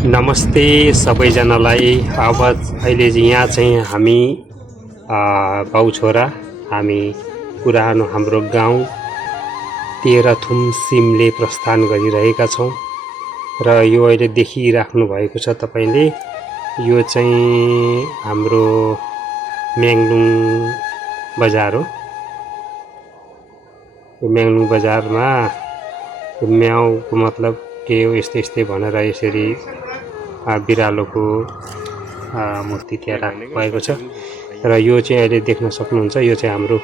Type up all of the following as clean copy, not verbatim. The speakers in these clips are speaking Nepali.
नमस्ते सबैजनालाई। अब अहिले चाहिँ यहाँ चाहिँ हामी बाउ छोरा हामी पुरानो हाम्रो गाउँ तेह्रथुम सिमले प्रस्थान गरिरहेका छौँ र यो अहिले देखिराख्नु भएको छ तपाईँले। यो चाहिँ हाम्रो म्याङलुङ बजार हो। यो म्याङलुङ बजारमा म्याउको मतलब के हो यस्तै यस्तै भनेर यसरी बिरालोको मूर्ति त्यहाँ राख्नु भएको छ र यो चाहिँ अहिले देख्न सक्नुहुन्छ। यो चाहिँ हाम्रो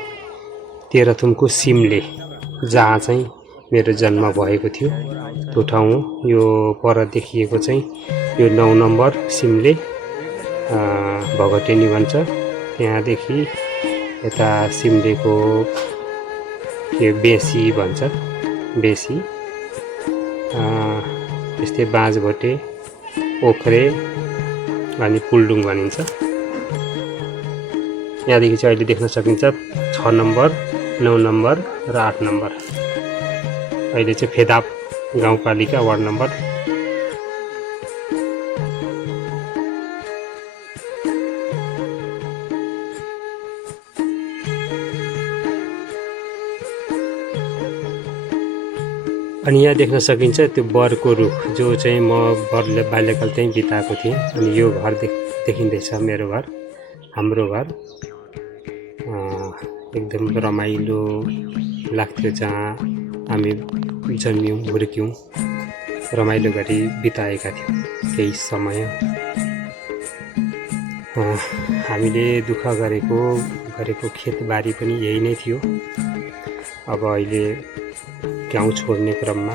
तेह्रथुमको सिमले जहाँ चाहिँ मेरो जन्म भएको थियो त्यो ठाउँ हो। यो पर देखिएको चाहिँ यो 9 नम्बर सिमले भगटेनी भन्छ। त्यहाँदेखि यता सिमलेको के बेसी भन्छ, बेसी त्यस्तै बाँझभोटे ओख्रे अनि पुल्डुङ भनिन्छ। यहाँदेखि चाहिँ अहिले देख्न सकिन्छ 6 नम्बर 9 नम्बर र 8 नम्बर। अहिले चाहिँ फेदाप गाउँपालिका वार्ड नम्बर। अनि यहाँ देख्न सकिन्छ त्यो बरको रुख जो चाहिँ म बाल्यकाल त्यहीँ बिताएको थिएँ। अनि यो घर देखिँदैछ, मेरो घर, हाम्रो घर। एकदम रमाइलो लाग्थ्यो जहाँ हामी जन्मियौँ हुर्क्यौँ, रमाइलो गरी बिताएका थियौँ केही समय। हामीले दुःख गरेको खेतबारी पनि यही नै थियो। अब अहिले गाउँ छोड्ने क्रममा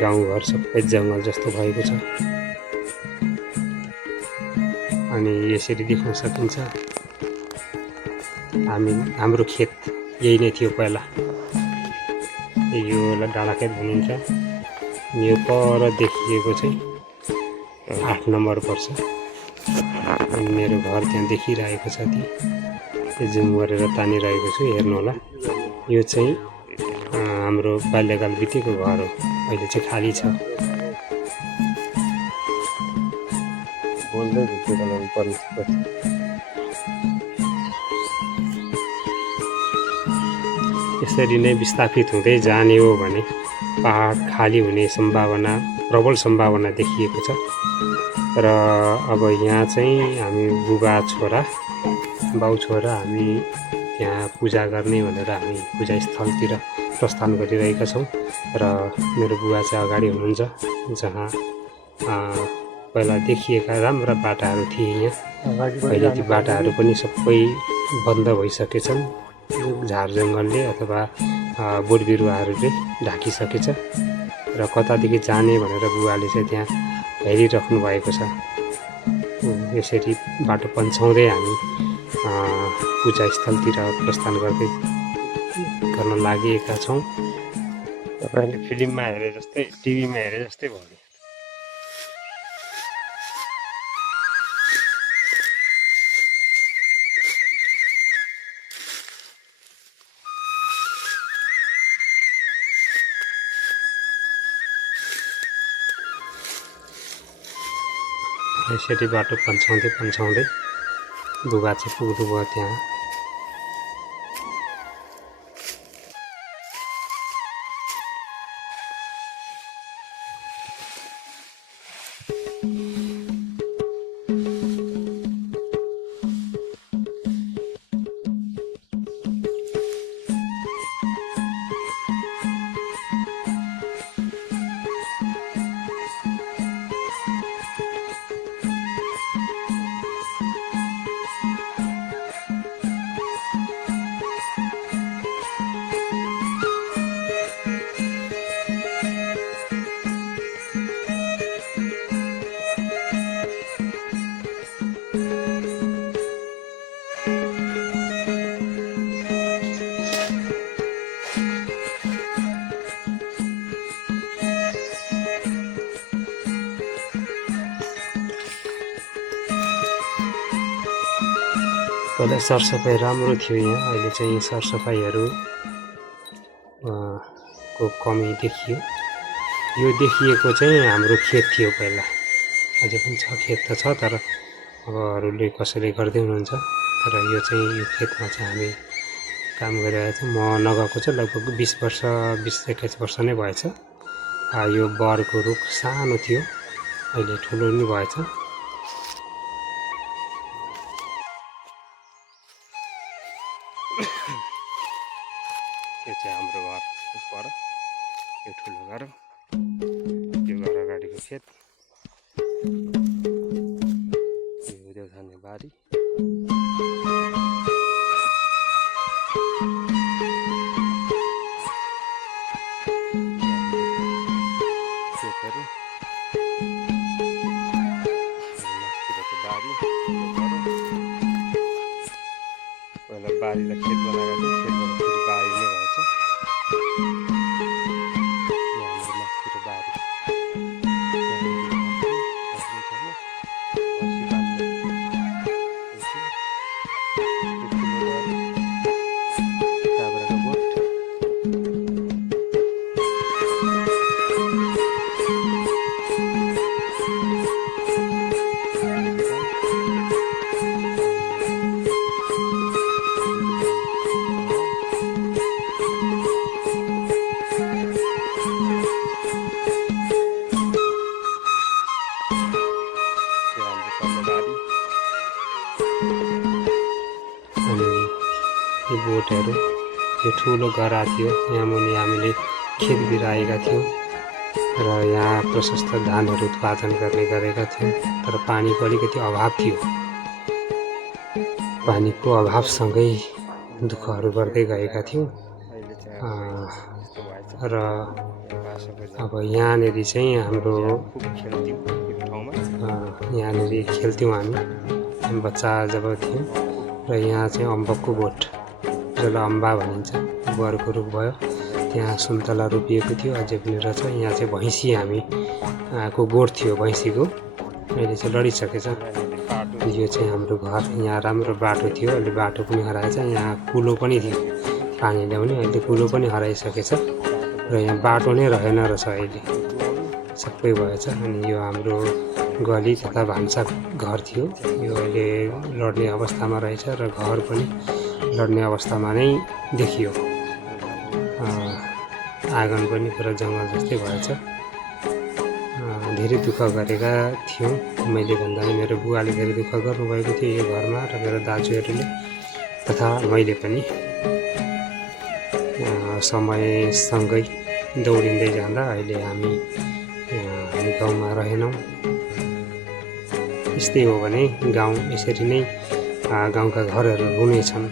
गाउँघर सबै जङ्गल जस्तो भएको छ। अनि यसरी देख्न सकिन्छ हाम्रो खेत यही नै थियो पहिला। यो डाँडाखेत भनिन्छ। यो पर देखिएको चाहिँ 8 नम्बर पर्छ। अनि मेरो घर त्यहाँ देखिरहेको छ। त्यो जुम गरेर तानिरहेको छु, हेर्नु होला। यो चाहिँ हाम्रो बाल्यकाल बितेको घर हो। अहिले चाहिँ खाली छ। यसरी नै विस्थापित हुँदै जाने हो भने पहाड खाली हुने सम्भावना, प्रबल सम्भावना देखिएको छ। र अब यहाँ चाहिँ हामी बाउ छोरा हामी त्यहाँ पूजा गर्ने भनेर हामी पूजा स्थलतिर प्रस्थान गरिरहेका छौँ। र मेरो बुवा चाहिँ अगाडि हुनुहुन्छ, जहाँ पहिला देखिएका राम्रा बाटाहरू थिए यहाँ। अहिले ती बाटाहरू पनि सबै बन्द भइसकेछन्। झारजङ्गलले अथवा बोटबिरुवाहरूले ढाकिसकेछ। र कतादेखि जाने भनेर बुवाले चाहिँ त्यहाँ हेरिराख्नु भएको छ। यसरी बाटो पन्छाउँदै हामी पूजा स्थलतिर प्रस्थान गर्न लागेका छौँ। तपाईँले फिल्ममा हेरे जस्तै, टिभीमा हेरे जस्तै भयो। यसरी बाटो पन्छाउँदै बुबा चाहिँ पुग्नुभयो त्यहाँ। पहिला सरसफाइ राम्रो थियो यहाँ। अहिले चाहिँ सरसफाइहरू को कमी देखियो। यो देखिएको चाहिँ हाम्रो खेत थियो पहिला। अझै पनि छ, खेत त छ, तर अब अरूले कसैले गर्दै हुनुहुन्छ। तर यो चाहिँ यो खेतमा चाहिँ हामी काम गरिरहेको छौँ। म नगएको चाहिँ लगभग 20 वर्ष 20-21 वर्ष नै भएछ। यो बरको रुख सानो थियो, अहिले ठुलो नि भएछ। यो चाहिँ हाम्रो घर पर, यो ठुलो घर, यो घर अगाडिको खेत, यो देउथाने बारी, खेतहरू, माथितिरको बारी, पहिला बारीलाई खेत बनाएको थियो, खेतबाट फेरि बारी नै भएछ। हाम्रो माथितिर बारी, यो बोटहरू, यो ठुलो गरा थियो, यहाँ मुनि हामीले खेत बिराएका थियौँ र यहाँ प्रशस्त धानहरू उत्पादन गर्ने गरेका थियौँ। तर पानीको अलिकति अभाव थियो, पानीको अभावसँगै दुःखहरू गर्दै गएका थियौँ। र अब यहाँनिर चाहिँ हाम्रो यहाँनिर खेल्थ्यौँ हामी बच्चा जब थियौँ। र यहाँ चाहिँ अम्बकको बोट, जसलाई अम्बा भनिन्छ, बरको रुख भयो, त्यहाँ सुन्तला रोपिएको थियो, अझै पनि रहेछ। यहाँ चाहिँ भैँसी हामी को गोठ थियो, भैँसीको, अहिले चाहिँ लडिसकेछ। यो चाहिँ हाम्रो घर, यहाँ राम्रो बाटो थियो, अहिले बाटो पनि हराएछ। यहाँ कुलो पनि थियो पानी ल्याउने, अहिले कुलो पनि हराइसकेछ र यहाँ बाटो नै रहेन रहेछ, अहिले सबै भएछ। अनि यो हाम्रो गली तथा भान्सा घर थियो, यो अहिले लड्ने अवस्थामा रहेछ र घर पनि लड्ने अवस्थामा नै देखियो। आँगन पनि पुरा जङ्गल जस्तै भएछ। धेरै दुःख गरेका थियौँ, मैले भन्दा मेरो बुवाले धेरै दुःख गर्नुभएको थियो यो घरमा, र मेरो दाजुहरूले तथा मैले पनि। समयसँगै दौडिँदै जाँदा अहिले हामी गाउँमा रहेनौँ। यस्तै हो भने गाउँ यसरी नै गाउँका घरहरू हुनेछन्।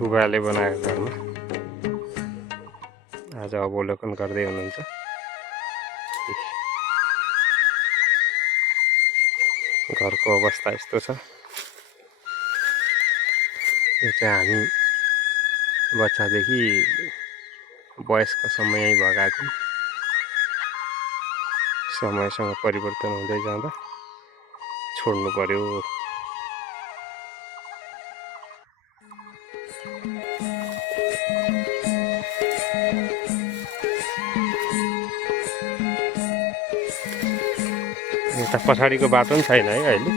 बुबाले बनाएको घरमा आज अवलोकन गर्दै हुनुहुन्छ। घरको अवस्था यस्तो छ। यो चाहिँ हामी बच्चादेखि वयस्कसम्म यहीँ भगाएको, समयसँग परिवर्तन हुँदै जाँदा छोड्नु पर्यो। यता पछाडिको बाटो पनि छैन है अहिले,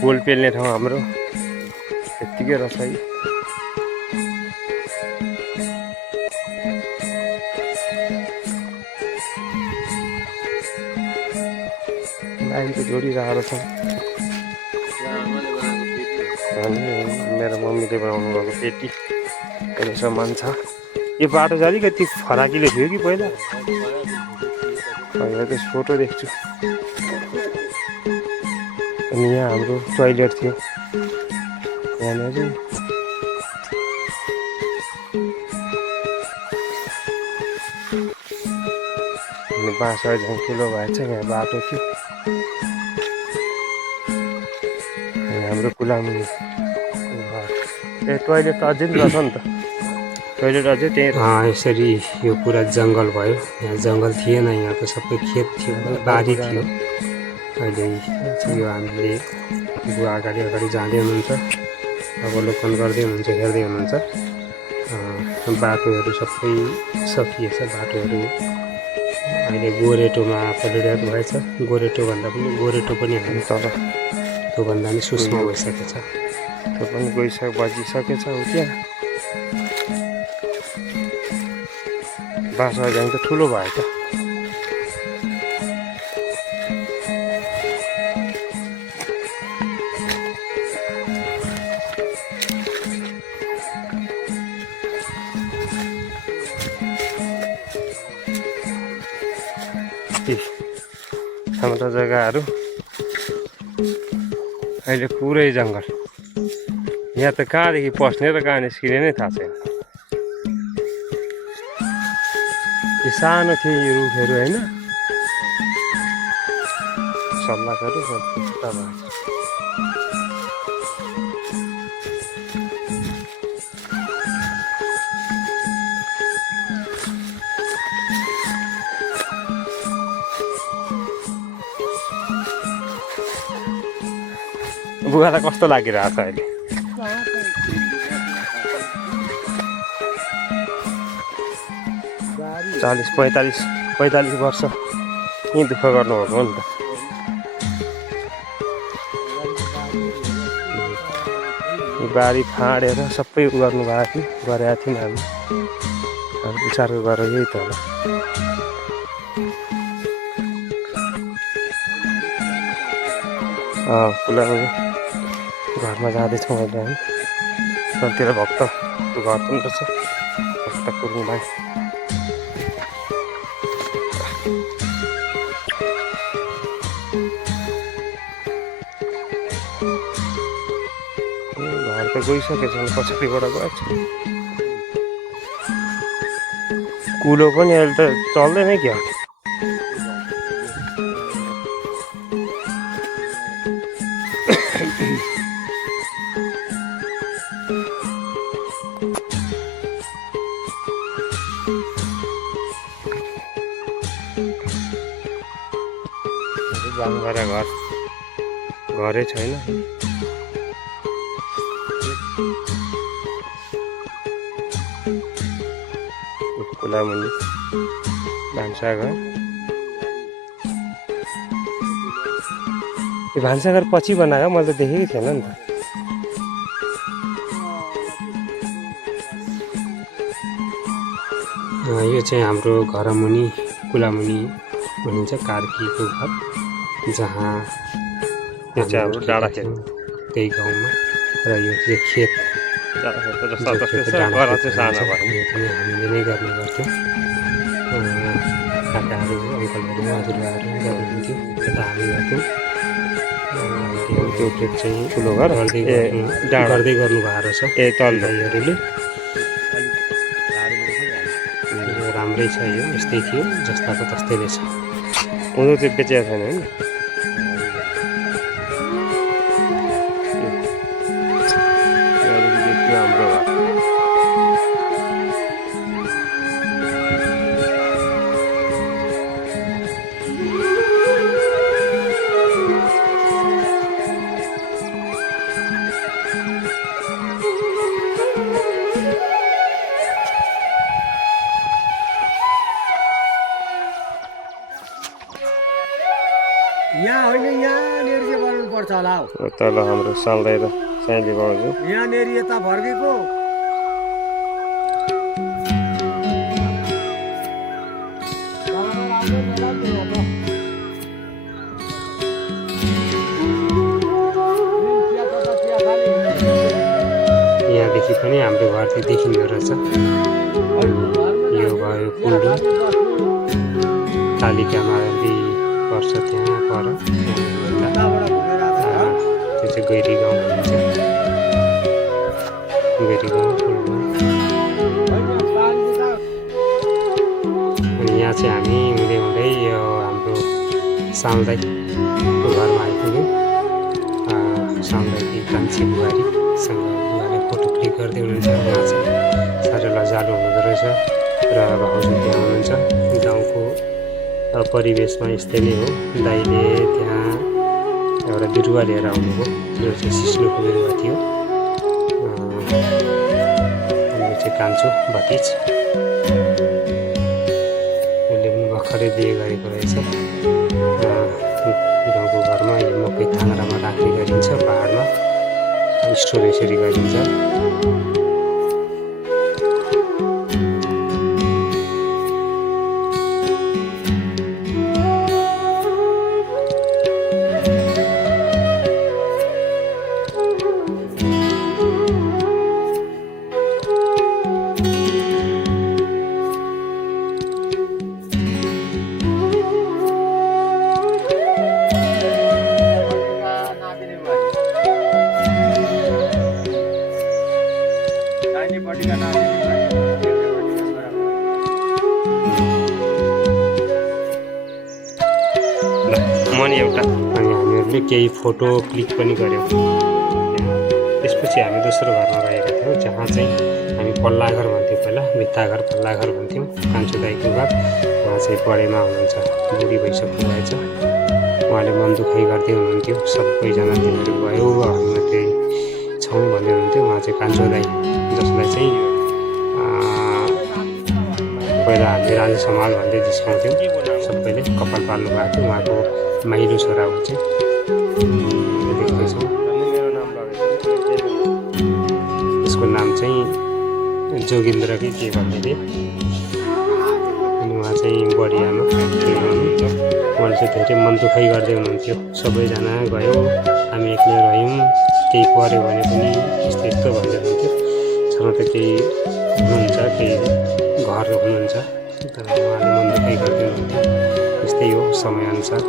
कोल पेल्ने ठाउँ हाम्रो यत्तिकै रहेछ है। लाइन त जोडिरहेको छ। मेरो मम्मीले बनाउनु भएको पेटी अहिलेसम्म छ। यो बाटो चाहिँ अलिकति फराकिलो थियो कि पहिला, अहिले त फोटो देख्छु। अनि यहाँ हाम्रो टोइलेट थियो, यहाँनिर अनि बाँसहरू झन् ठुलो भएछ। यहाँ बाटो थियो, हाम्रो कुलामुनि टोइलेट त अझै रहेछ नि त, टोइलेट अझै त्यही। यसरी यो पुरा जङ्गल भयो, यहाँ जङ्गल थिएन, यहाँ त सबै खेत थियो, बारी थियो। अहिले यो हामीले बुवा अगाडि जाँदै हुनुहुन्छ, अवलोकन गर्दै हुनुहुन्छ, हेर्दै हुनुहुन्छ। बाटोहरू सबै सकिएछ। बाटोहरू अहिले गोरेटोमा परिणत भएछ। गोरेटो भन्दा पनि गोरेटो पनि होइन, तर त्योभन्दा पनि सूक्ष्म भइसकेछ। त्यो पनि बजिसकेछ उ त्यहाँ बाँसमा झ्याङ त ठुलो भयो त। हाम्रो जग्गाहरू अहिले पुरै जङ्गल। यहाँ त कहाँदेखि पस्ने र कहाँ निस्किने नै थाहा छैन। यो सानो थियो यो रुखहरू होइन, सल्लाहहरू भयो। बुवालाई कस्तो लागिरहेको छ अहिले? 40-45 वर्ष यहीँ दुःख गर्नुभएको हो नि त। बारी फाँडेर सबै गर्नुभएको थियो, गरेका थियौँ हामी। विचारको गरेर यही त होला। पुलाउ घरमा जाँदैछौँ अहिले हामी। तलतिर भक्तको घर पनि रहेछ, भक्त कुर्नु भाइ। घर त गइसकेछ, पछाडिबाट गएछ। कुलो पनि अहिले त चल्दैन क्या। बाङभरा घरै छैन। कुलामुनि भान्साघर। यो भान्साघर पछि बनायो, मैले त देखेकै थिएन नि त। यो चाहिँ हाम्रो घरमुनि कुलामुनि भनिन्छ, कार्कीको घर, जहाँ यो चाहिँ हाम्रो डाँडा खेत, त्यही गाउँमा। र यो चाहिँ खेत, हामीले नै गर्ने गर्थ्यौँ। काकाहरू, अङ्कलहरू, हजुरबाहरू गर्नुहुन्थ्यो, यता हामी गर्थ्यौँ। त्यो खेत चाहिँ ठुलो घर गर्दै गर्नुभएको रहेछ भाइहरूले। राम्रै छ, यो यस्तै थियो जस्ताको तस्तै रहेछ। उनीहरू चाहिँ बेचेको छैन होइन। हाम्रो घर यहाँ होइन, यहाँनिर चाहिँ गर्नुपर्छ होला हौ। तल हाम्रो साल्दै र साइली बाउजू यहाँनिर यता फर्केको यहाँदेखि पनि हाम्रो घर चाहिँ देखिँदो रहेछ। यो भयो कुल्डु, कालिका मारुती पर्छ त्यहाँ पर। त्यो चाहिँ गैरी गाउँ भनिन्छ। गैरी गाउँ, कुल्डु। अनि यहाँ चाहिँ हामी हुँदै हुँदै यो हाम्रो सालदाईको घरमा आइपुग्यौँ। सालदाईकी कान्छी बुहारीसँग बुवाले फोटो क्लिक गर्दै हुनुहुन्छ। उहाँ चाहिँ साह्रै लजालु हुँदो रहेछ र भाउजू त्यहाँ हुनुहुन्छ। गाउँको परिवेशमा यस्तै नै हो। दाइले त्यहाँ एउटा बिरुवा लिएर आउनुभयो, जो चाहिँ सिस्नुको बिरुवा थियो। कान्छो भतिज उसले पनि भर्खरै बिहे गरेको रहेछ। गाउँको घरमा यो मकै थाङ्रामा राख्ने गरिन्छ, पहाडमा स्टोर यसरी गरिन्छ। मन एउटा अनि हामीहरूले केही फोटो क्लिक पनि गऱ्यौँ। त्यसपछि हामी दोस्रो घरमा गएका थियौँ, जहाँ चाहिँ हामी पल्ला घर भन्थ्यौँ, पहिला भित्ता घर पल्ला घर भन्थ्यौँ। कान्छो दाइको घर उहाँ चाहिँ बढेमा हुनुहुन्छ, बुढी भइसक्नु भएछ। उहाँले मन दुखाइ गर्दै हुनुहुन्थ्यो, सबैजना तिमीहरू भयो हामी मात्रै छौँ भन्दै हुनुहुन्थ्यो। उहाँ चाहिँ कान्छो दाइ, जसलाई चाहिँ पहिला हामी राजा समाल भन्दै जिस्काउँथ्यौँ, सबैले कपाल पाल्नु भएको थियो। उहाँको माइलो छोरा हो चाहिँ देख्दैछौँ। यसको नाम चाहिँ जोगिन्द्र कि के भन्दै थिए। अनि उहाँ चाहिँ बढियामा उहाँले चाहिँ धेरै मन दुखाइ गर्दै हुनुहुन्थ्यो। सबैजना गयो, हामी एक्लै रह्यौँ, केही पऱ्यो भने पनि यस्तो यस्तो भन्दै हुनुहुन्थ्यो। छन त केही हुनुहुन्छ, केही घर हुनुहुन्छ, तर उहाँले मन दुखाइ गर्दै हुनुहुन्थ्यो। यस्तै हो समयअनुसार।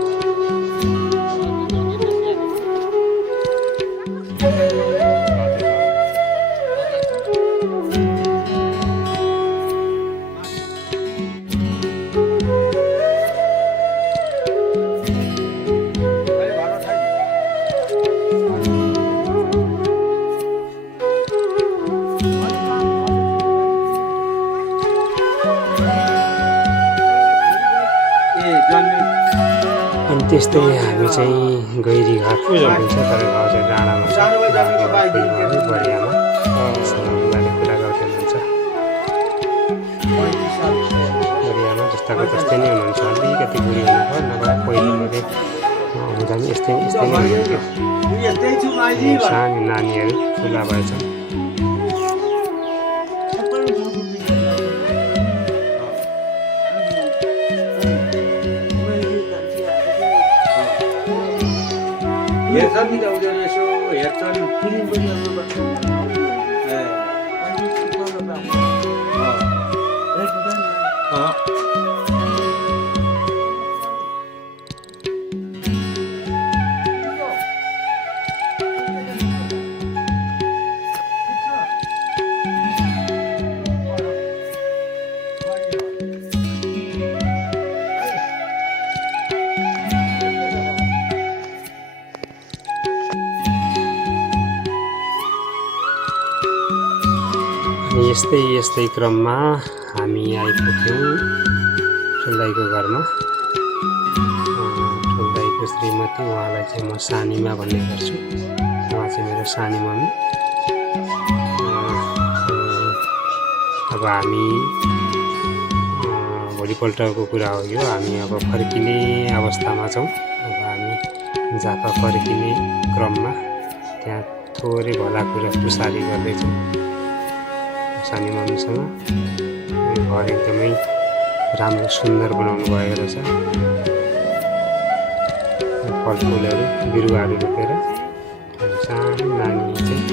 अनि त्यस्तै हामी चाहिँ गैरी घर भनिन्छ, तर घर चाहिँ डाँडामा छ, बढियामा। उहाँले कुरा गर्दै हुनुहुन्छ। बढियामा जस्ताको जस्तै नै हुनुहुन्छ, अलिकति बुढी हुनुभयो, नभए पहिले मैले हुँदा पनि यस्तै नै हुनुहुन्थ्यो। सानो नानीहरू ठुला भएछ। हेर्छन् नि त उनीहरू यसो हेर्छन्, फिल्म पनि हेर्नुपर्छ। यस्तै क्रममा हामी आइपुग्यौँ ठुल्दाईको घरमा। ठुल्दाईको श्रीमती, उहाँलाई चाहिँ म सानीमा भन्ने गर्छु। उहाँ चाहिँ मेरो सानी मम्मी। अब हामी भोलिपल्टको कुरा हो यो, हामी अब फर्किने अवस्थामा छौँ। अब हामी झापा फर्किने क्रममा त्यहाँ थोरै भला कुरा पुसारी गर्दैछौँ सानी मम्मीसँग। घर एकदमै राम्रो सुन्दर बनाउनु भएको रहेछ। फलफुलहरू बिरुवाहरू रोपेर सानो नानी चाहिँ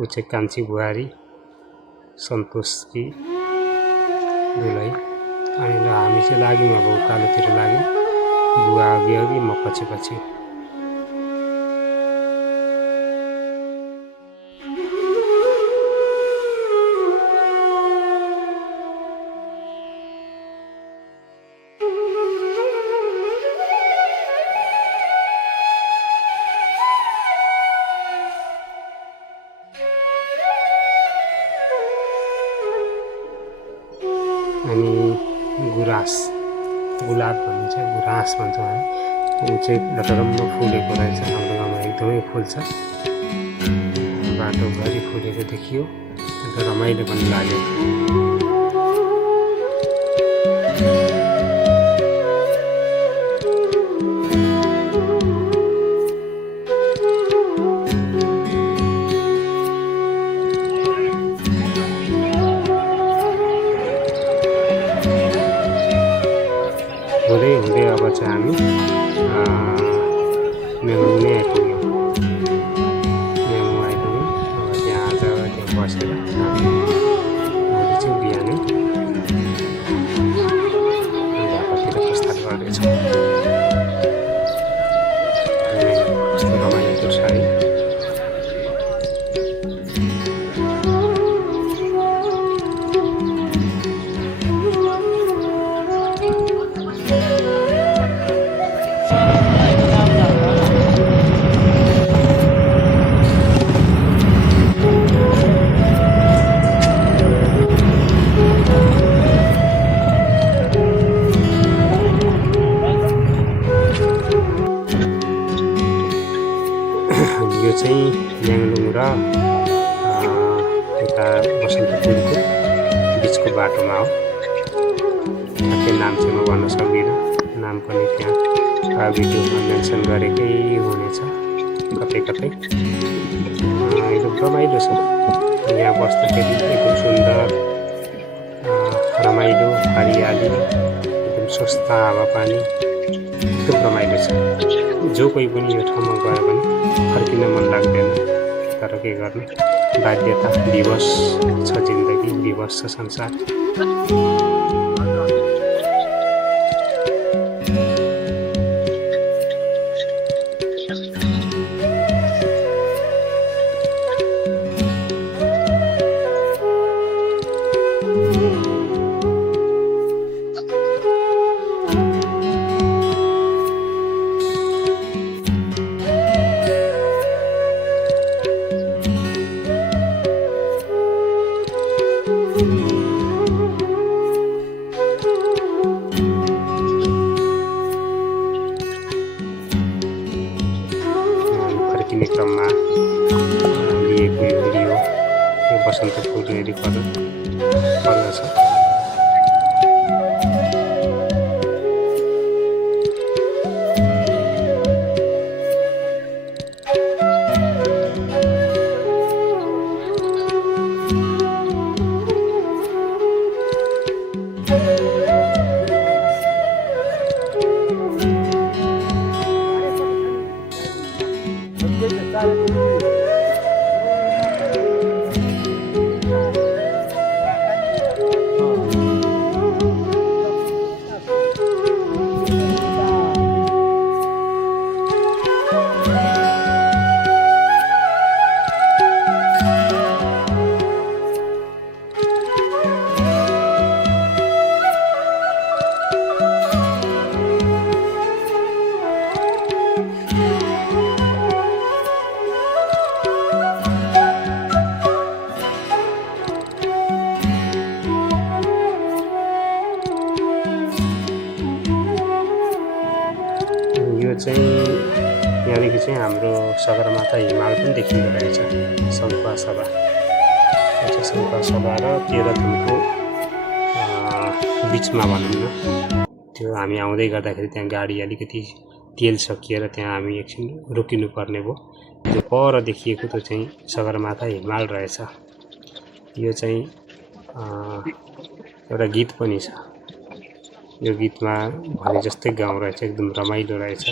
ऊ चाहिँ कान्छी बुहारी सन्तोषकी दुलै। अनि हामी चाहिँ लाग्यौँ अब उकालोतिर लाग्यौँ। बुवा अघि अघि म पछि पछि। अनि गुराँस, गुलाब भनिन्छ, गुराँस भन्छौँ हामी। ऊ चाहिँ रटरम्म फुलेको रहेछ, हाम्रो गाउँमा एकदमै फुल्छ। बाटोभरि फुलेको देखियो, अन्त रमाइलो पनि लाग्यो। हुँदै हुँदै अब चाहिँ हामी मेङ्गुने आइपुग्यौँ। मेङ्गु आइपुग्यौँ। अब त्यहाँ आज त्यहाँ बसेर भोलि चाहिँ बिहानै ढाकातिर प्रस्थान गर्दैछौँ। कस्तो रमाइलो छ है। यो चाहिँ ल्याङलुङ र यता बसन्तपुरको बिचको बाटोमा हो। ठ्याक्कै नाम चाहिँ म भन्न सक्दिनँ, नाम पनि त्यहाँ भिडियोमा मेन्सन गरेकै हुनेछ कतै कतै। एकदम रमाइलो छ यहाँ बस्दाखेरि, एकदम सुन्दर, रमाइलो, हरियाली, एकदम स्वस्थ हावापानी, एकदम रमाइलो छ। जो कोही पनि यो ठाउँमा गयो भने फर्किन मन लाग्दैन, तर के गर्नु, बाध्यता, विवश छ जिन्दगी, विवश छ संसार। फर्किने क्रममा लिएको यो भिडियो यो बसन्तपुर वरिपरि पर्दछ। यो चाहिँ यहाँदेखि चाहिँ हाम्रो सगरमाथा हिमाल पनि देखिँदो रहेछ, सङ्खुवा सभा। यो चाहिँ सङ्खुवा सभा र तेह्रथुमको बिचमा भनौँ न। त्यो हामी आउँदै गर्दाखेरि त्यहाँ गाडी अलिकति तेल सकिएर त्यहाँ हामी एकछिन रोकिनु पर्ने भयो। त्यो पर देखिएको त्यो चाहिँ सगरमाथा हिमाल रहेछ। यो चाहिँ एउटा गीत पनि छ, यो गीतमा भने जस्तै गाउँ रहेछ, एकदम रमाइलो रहेछ।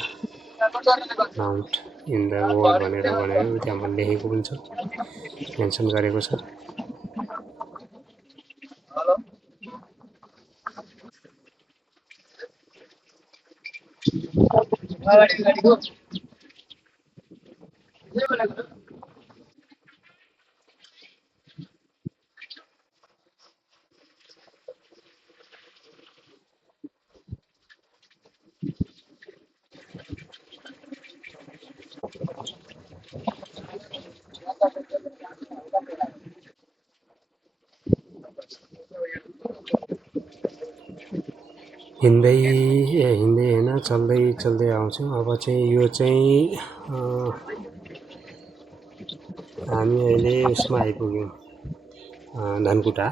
माउन्ट इन द वर्ल्ड भनेर त्यहाँ लेखेको पनि छ, मेन्सन गरेको छ। हिँड्दै हिँड्दै होइन चल्दै चल्दै आउँछौँ। अब चाहिँ यो चाहिँ हामी अहिले उसमा आइपुग्यौँ धनकुटा।